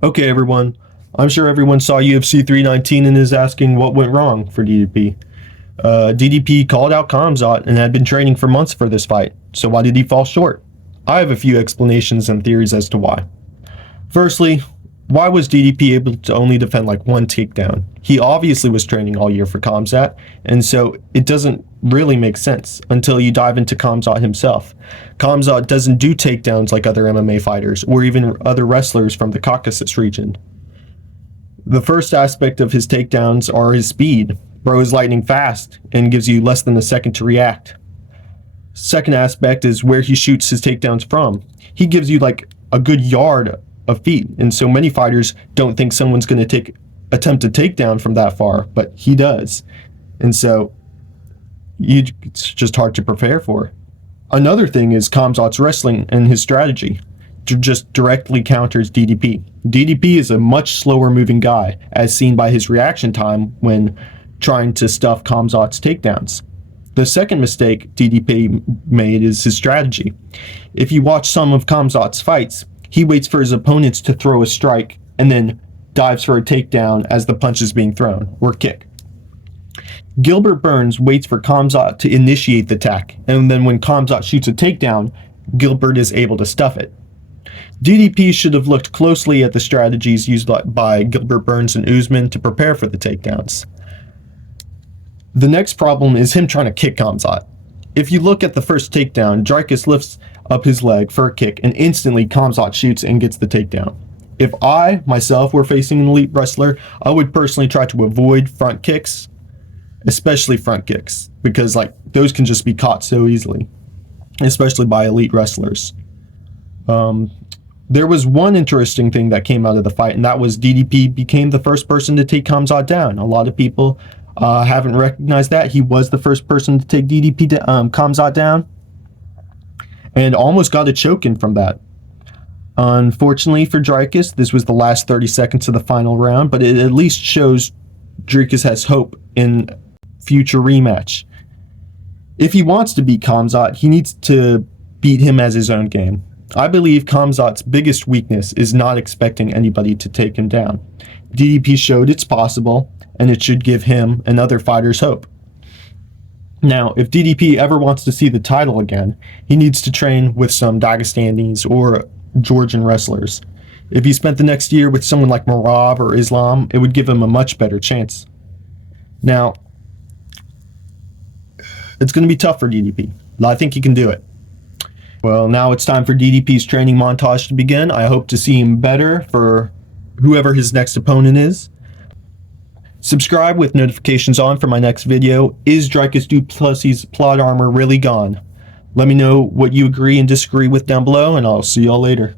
Okay, everyone. I'm sure everyone saw UFC 319 and is asking what went wrong for DDP. DDP called out Khamzat and had been training for months for this fight, so why did he fall short? I have a few explanations and theories as to why. Firstly, why was DDP able to only defend like one takedown? He obviously was training all year for Khamzat, and so it doesn't really make sense until you dive into Khamzat himself. Khamzat doesn't do takedowns like other MMA fighters or even other wrestlers from the Caucasus region. The first aspect of his takedowns are his speed. Bro is lightning fast and gives you less than a second to react. Second aspect is where he shoots his takedowns from. He gives you like a good yard of feet, and so many fighters don't think someone's going to attempt a takedown from that far, but he does, and so it's just hard to prepare for. Another thing is Khamzat's wrestling and his strategy just directly counters DDP. DDP is a much slower moving guy, as seen by his reaction time when trying to stuff Khamzat's takedowns. The second mistake DDP made is his strategy. If you watch some of Khamzat's fights, he waits for his opponents to throw a strike and then dives for a takedown as the punch is being thrown, or kick. Gilbert Burns waits for Khamzat to initiate the attack, and then when Khamzat shoots a takedown, Gilbert is able to stuff it. DDP should have looked closely at the strategies used by Gilbert Burns and Usman to prepare for the takedowns. The next problem is him trying to kick Khamzat. If you look at the first takedown, Dricus lifts up his leg for a kick, and instantly Khamzat shoots and gets the takedown. If I, myself, were facing an elite wrestler, I would personally try to avoid front kicks, especially front kicks, because like those can just be caught so easily, especially by elite wrestlers. There was one interesting thing that came out of the fight, and that was DDP became the first person to take Khamzat down. A lot of people haven't recognized that. He was the first person to take Khamzat down, and almost got a choke in from that. Unfortunately for Dricus, this was the last 30 seconds of the final round, but it at least shows Dricus has hope in future rematch. If he wants to beat Khamzat, he needs to beat him as his own game. I believe Khamzat's biggest weakness is not expecting anybody to take him down. DDP showed it's possible, and it should give him and other fighters hope. Now, if DDP ever wants to see the title again, he needs to train with some Dagestanis or Georgian wrestlers. If he spent the next year with someone like Marav or Islam, it would give him a much better chance. Now, it's going to be tough for DDP, but I think he can do it. Well, now it's time for DDP's training montage to begin. I hope to see him better for whoever his next opponent is. Subscribe with notifications on for my next video. Is Dricus du Plessis' plot armor really gone? Let me know what you agree and disagree with down below, and I'll see y'all later.